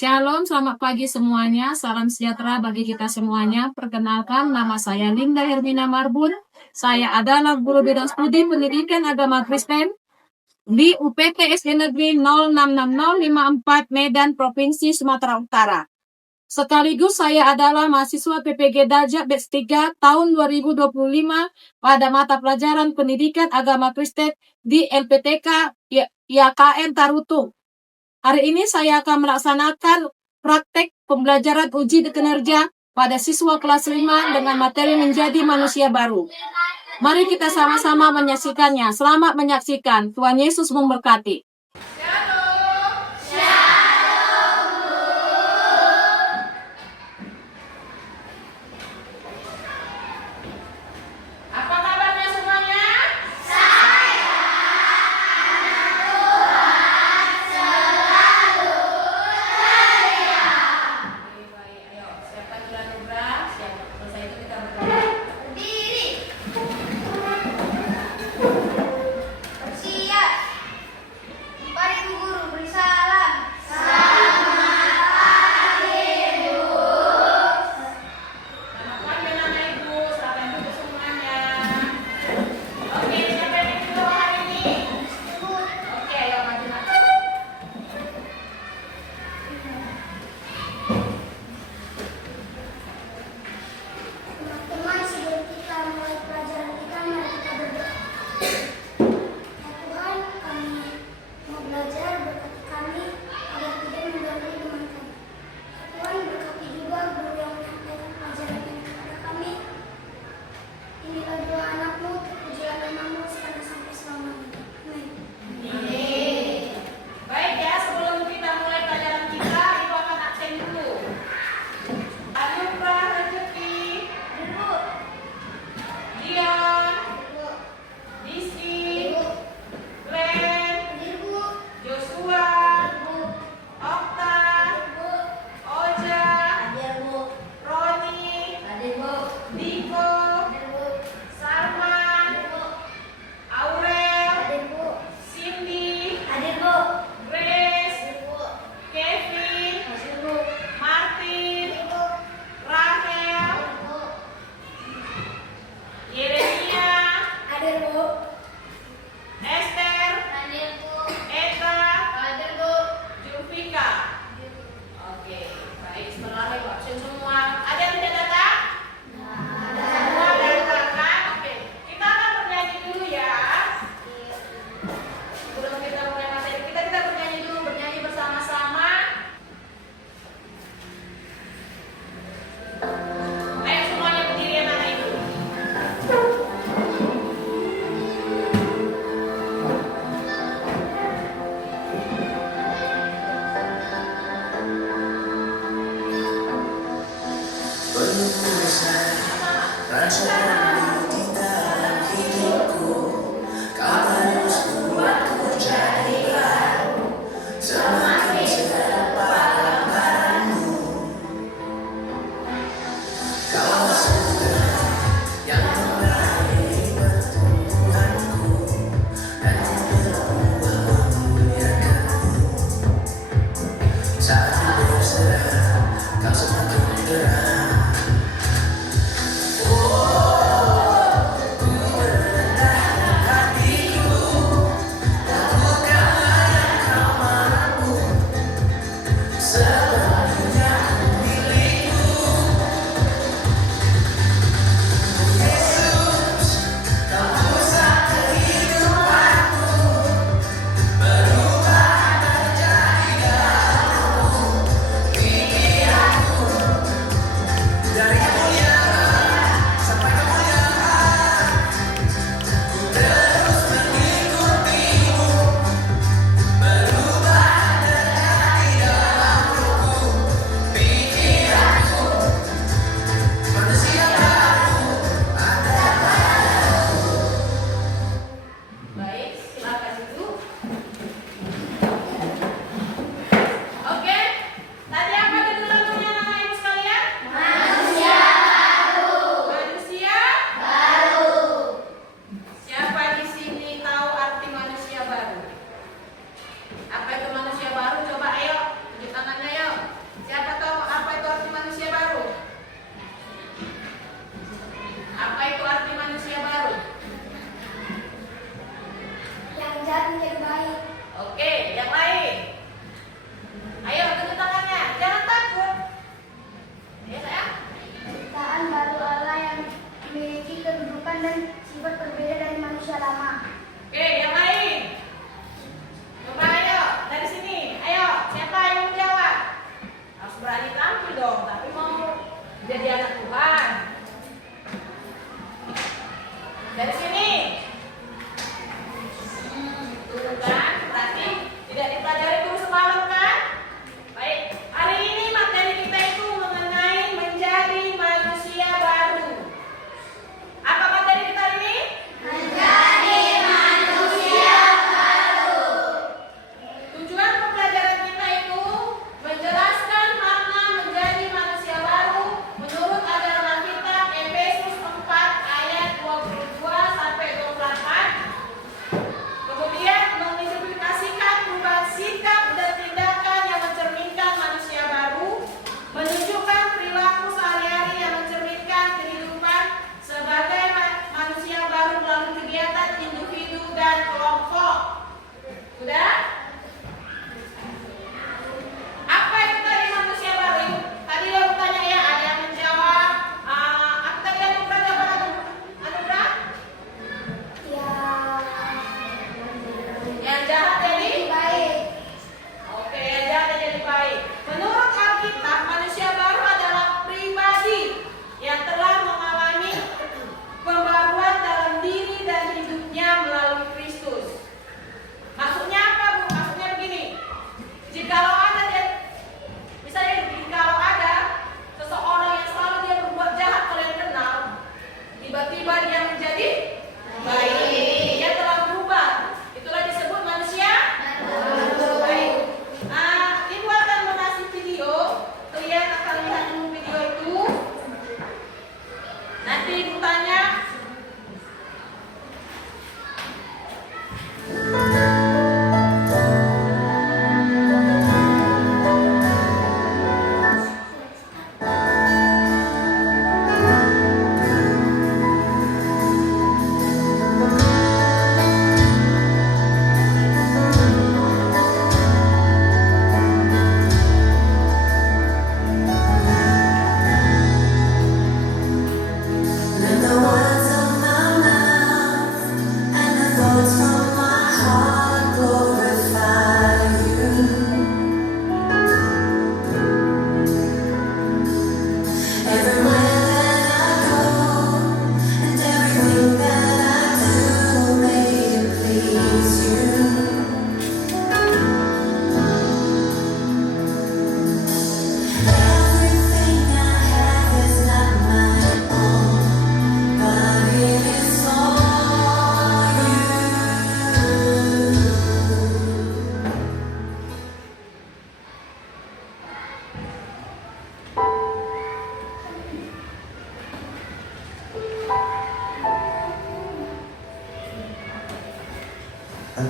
Shalom, selamat pagi semuanya. Salam sejahtera bagi kita semuanya. Perkenalkan, nama saya Linda Hermina Marbun. Saya adalah guru bidang studi pendidikan agama Kristen di UPT SD Negeri 066054 Medan, Provinsi Sumatera Utara. Sekaligus saya adalah mahasiswa PPG Darjat Batch 3 tahun 2025 pada mata pelajaran pendidikan agama Kristen di LPTK IAKN Tarutung. Hari ini saya akan melaksanakan praktek pembelajaran uji kinerja pada siswa kelas 5 dengan materi menjadi manusia baru. Mari kita sama-sama menyaksikannya. Selamat menyaksikan. Tuhan Yesus memberkati. Apa kabarnya semuanya?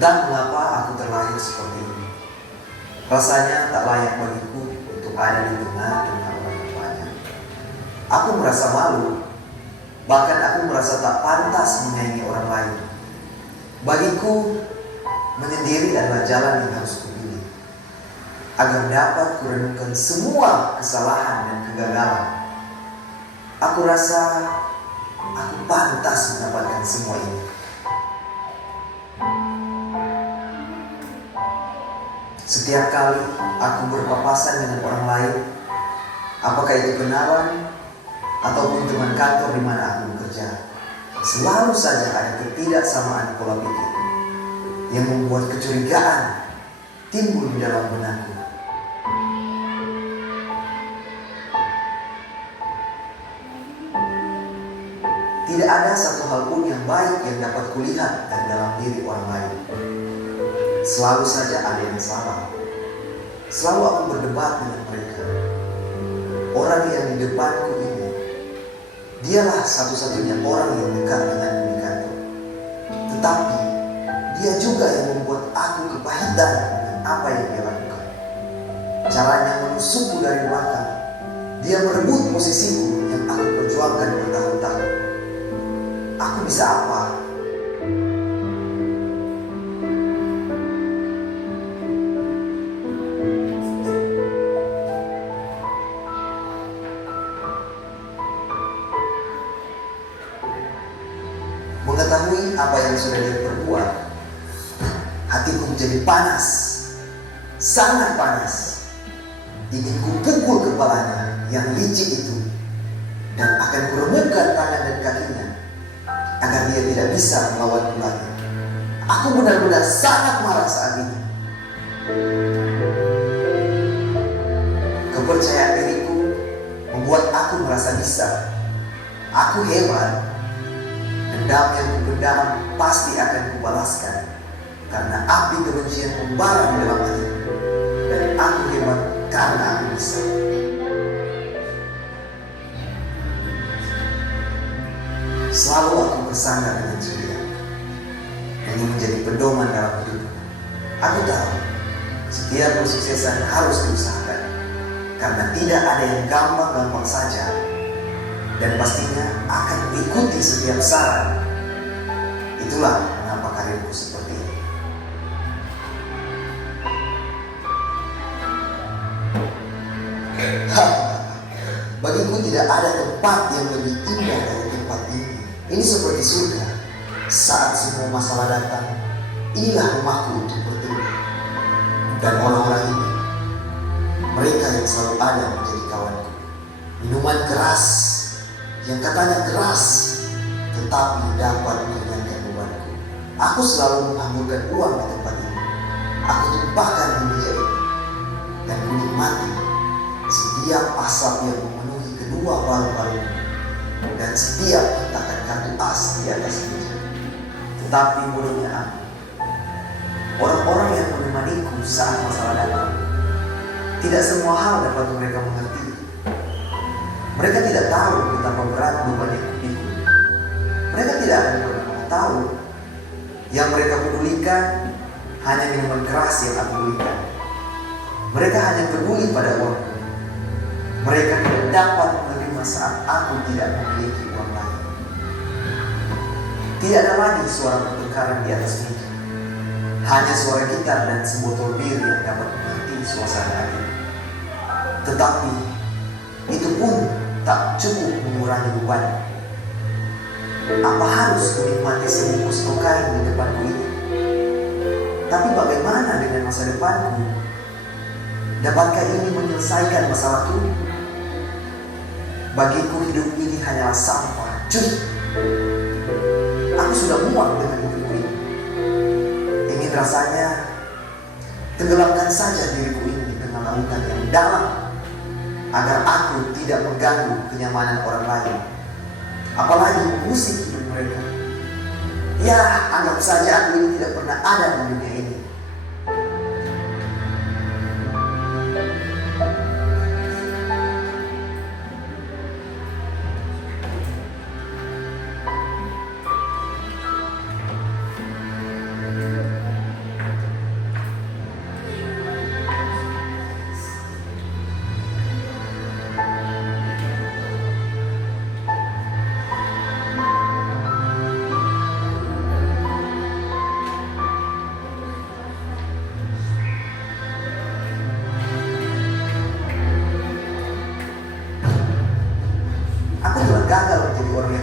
Entah mengapa aku terlahir seperti ini. Rasanya tak layak bagiku untuk ada di tengah-tengah orang yang banyak. Aku merasa malu, bahkan aku merasa tak pantas menyaingi orang lain. Bagiku, menyendiri adalah jalan yang harus kupilih, agar dapat kurenungkan semua kesalahan dan kegagalan. Aku rasa aku pantas mendapatkan semua ini. Setiap kali aku berpapasan dengan orang lain, apakah itu kenalan ataupun teman kantor di mana aku bekerja, selalu saja ada ketidaksamaan pola pikir yang membuat kecurigaan timbul di dalam benakku. Tidak ada satu hal pun yang baik yang dapat kulihat dari dalam diri orang lain. Selalu saja ada yang salah. Selalu aku berdebat dengan mereka. Orang yang di depanku ini, dialah satu-satunya orang yang dekat denganku di kantor. Tetapi dia juga yang membuat aku kepahitan dengan apa yang dia lakukan. Caranya menusukku dari belakang. Dia merebut posisiku yang aku perjuangkan bertahun-tahun. Aku bisa apa? Mengetahui apa yang sudah dia perbuat, hatiku menjadi panas, sangat panas. Ingin kupukul kepalanya yang licik itu, dan akan kuremukkan tangan dan kakinya agar dia tidak bisa melawanku lagi. Aku benar-benar sangat marah saat ini. Kepercayaan diriku membuat aku merasa bisa. Aku hebat. Dendam yang kupendam pasti akan kubalaskan, karena api kebencian membara di dalam hatiku. Dan aku hebat karena aku bisa. Selalu aku bersandar dengan ceria, ini menjadi pedoman dalam hidupku. Aku tahu setiap kesuksesan harus diusahakan, karena tidak ada yang gampang-gampang saja. Dan pastinya akan mengikuti setiap saran. Itulah mengapa karirku seperti ini. Bagiku tidak ada tempat yang lebih indah dari tempat ini. Ini seperti surga. Saat semua masalah datang, inilah rumahku untuk bertemu. Dan orang-orang ini, mereka yang selalu ada menjadi kawanku. Minuman keras yang katanya keras, tetapi dapat meringankan bebanku. Aku selalu menghamburkan uang di tempat ini. Aku tumpahkan di meja ini, dan menikmati setiap asap yang memenuhi kedua paru-paru dan setiap hentakan kartu as di atas meja. Tetapi bodohnya aku, orang-orang yang menemaniku saat masalah datang, tidak semua hal dapat mereka mengerti. Mereka tidak tahu betapa berat beban yang kupikul. Mereka tidak akan pernah tahu. Yang mereka pedulikan hanya minuman keras yang aku belikan. Mereka hanya peduli pada uangku. Mereka tidak dapat menerima saat aku tidak memiliki uang lain. Tidak ada lagi suara pertengkaran di atas meja. Hanya suara gitar dan sebotol bir yang dapat mengerti suasana hati. Tetapi itu pun tak cukup mengurangi beban. Apa harus menikmati sebungkus kokain di depanku ini? Tapi bagaimana dengan masa depanku? Dapatkah ini menyelesaikan masalahku? Bagiku hidup ini hanyalah sampah. Aku sudah muak dengan hidupku ini. Ingin rasanya tenggelamkan saja diriku ini di tengah lautan yang dalam, agar aku tidak mengganggu kenyamanan orang lain, apalagi musik hidup mereka. Ya, anggap saja aku ini tidak pernah ada di dunia ini.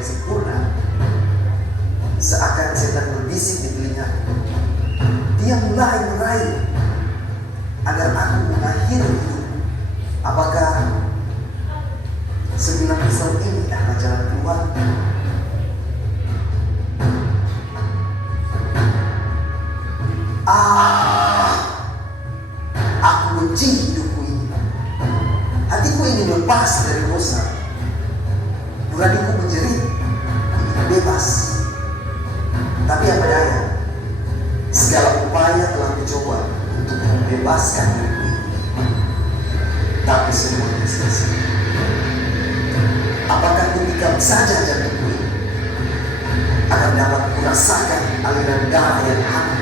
sempurna, seakan setan berbisik di telingaku. Dia mulai merayu agar aku mengakhiri hidupku. Apakah 9 pisau ini adalah jalan keluar? Aku benci hidupku ini. Hatiku ingin lepas dari dosa. Nuraniku menjerit, ingin bebas. Tapi apa daya, segala upaya telah mencoba untuk membebaskan diriku ini. Tapi semuanya sia-sia. Apakah ketika saja jantungku ini akan dapat kurasakan aliran darah yang hangat?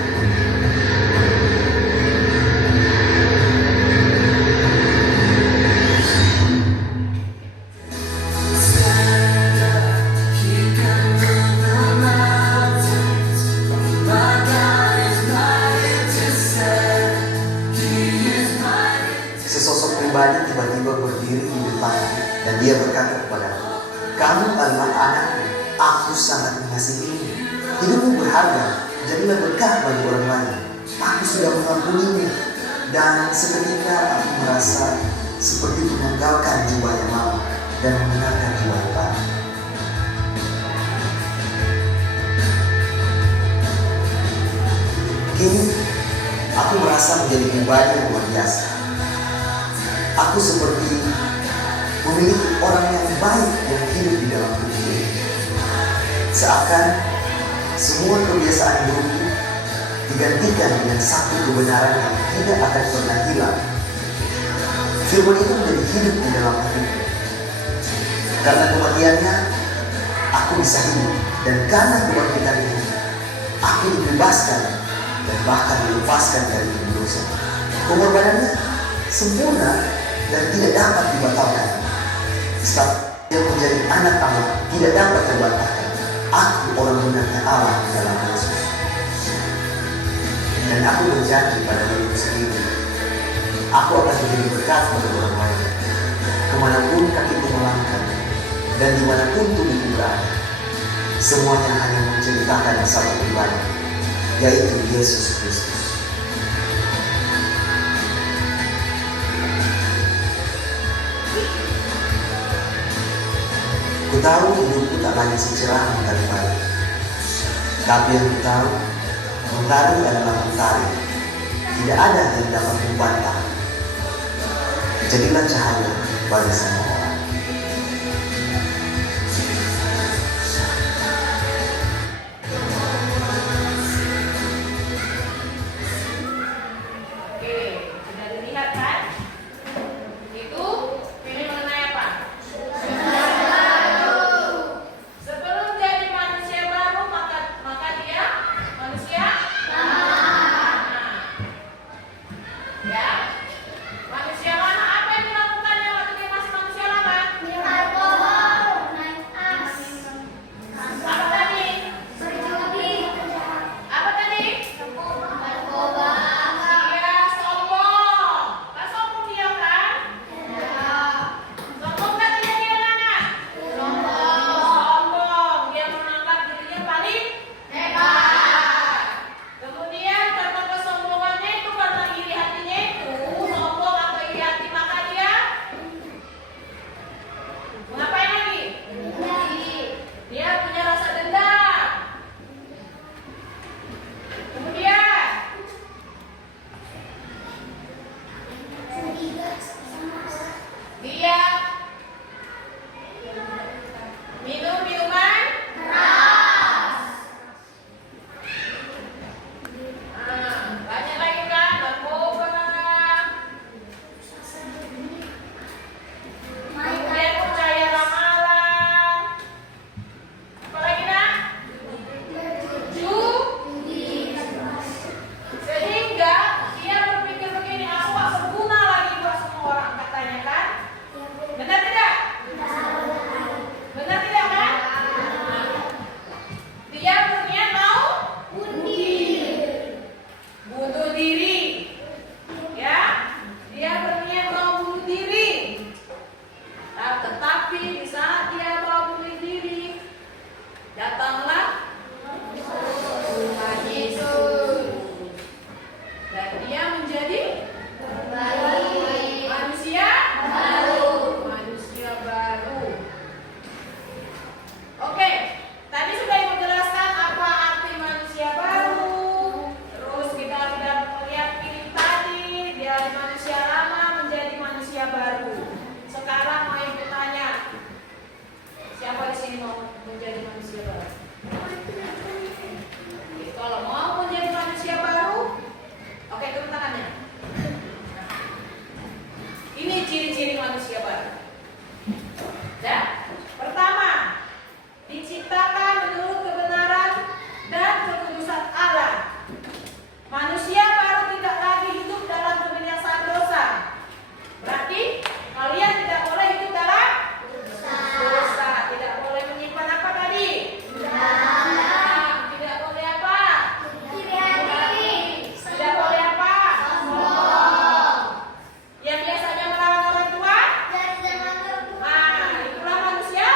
Sesosok pribadi tiba-tiba berdiri di depan dan dia berkata kepadaku, "Kamu adalah anakku, aku sangat mengasihimu. Hidupmu berharga, jadilah berkah bagi orang lain. Aku sudah mengampunimu." Dan seketika aku merasa seperti menanggalkan jiwa yang lama dan mengenakan jiwa yang baru. Kini aku merasa menjadi pribadi yang luar biasa. Aku seperti memiliki orang yang baik yang hidup di dalam tubuh ini. Seakan semua kebiasaan burukku digantikan dengan satu kebenaran yang tidak akan pernah hilang. Firman itu menjadi hidup di dalam hatiku. Karena kematiannya, aku bisa hidup. Dan karena kebangkitannya, aku dibebaskan dan bahkan dilepaskan dari dosa. Pengorbanannya sempurna dan tidak dapat dibatalkan. Sebab dia menjadi anak Allah tidak dapat terbantahkan. Aku orang benarnya Allah di dalam Yesus. Dan aku berjanji pada diriku sendiri, aku akan menjadi berkat bagi orang lain. Kemanapun kakiku melangkah dan dimanapun tubuhku berada, semuanya hanya menceritakan satu pribadi, yaitu Yesus Kristus. Ku tahu hidupku tak lagi secerah mentari pagi. Tapi yang ku tahu, mentari adalah mentari. Tidak ada yang dapat membantah. Jadilah cahaya bagi semua orang. Oke, sudah dilihat kan? Itu ini mengenai apa? Sebelum jadi manusia baru, maka dia manusia lama. Ya, manusia lama apa yang dilakukannya waktu dia masih manusia lama? baru. Sekarang mau ibu tanya, siapa di sini mau menjadi manusia baru? Oke, kalau mau menjadi manusia baru, oke, turun tangannya. Ini ciri-ciri manusia baru. Ya, pertama, diciptakan menurut kebenaran dan kekudusan Allah. Manusia baru tidak lagi hidup dalam kebinasaan dosa. Berarti kalian tidak boleh hidup dalam dosa. Tidak boleh menyimpan apa tadi? Tidak boleh apa? Tidak boleh apa? Yang biasanya melawan orang tua? Itulah manusia.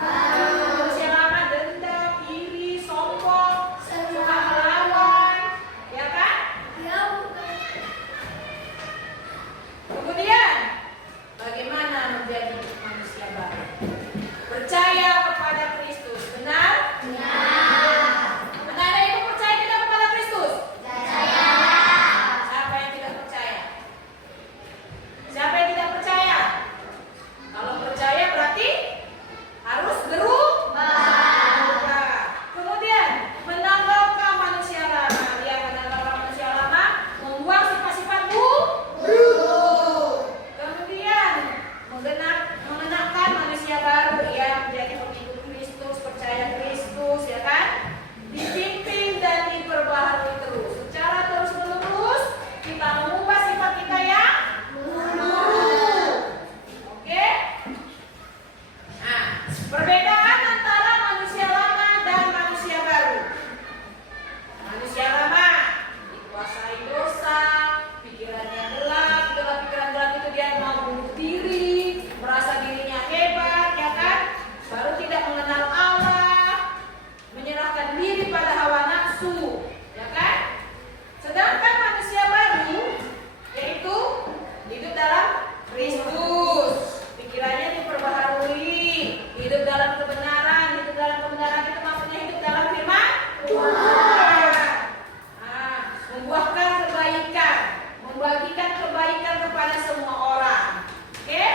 Manusia lama, dendam, iri, sombong, suka melawan, ya kan? Kemudian, bagaimana menjadi manusia baru? Percaya kepada Kristus, benar? Benar, ibu percaya tidak kepada Kristus? Siapa yang tidak percaya? Siapa yang tidak percaya? Kalau percaya berarti harus berubah. Kemudian menanggalkan manusia lama. Dia menanggalkan manusia lama, membuang sifat-sifat buruk. Kemudian mengenakan manusia baru, yang menjadi pengikut Kristus, percaya Kristus, ya kan? Dipimpin dan diperbaharui terus. Secara terus-menerus kita mengubah sifat kita yang buruk. Oke? Nah, perbedaan antara manusia lama dan manusia baru. Manusia lama dikuasai dosa, pikirannya gelap, itulah pikiran gelap itu dia mau bunuh diri, merasa dirinya hebat, ya kan? Baru tidak mengenal Allah, menyerahkan diri pada hawa nafsu, ya kan? Sedangkan manusia baru yaitu hidup dalam Kristus, pikirannya diperbaharui, hidup dalam kebenaran. Hidup dalam kebenaran itu maksudnya hidup dalam firman Tuhan. Membuahkan kebaikan, membagikan kebaikan kepada semua orang. Oke?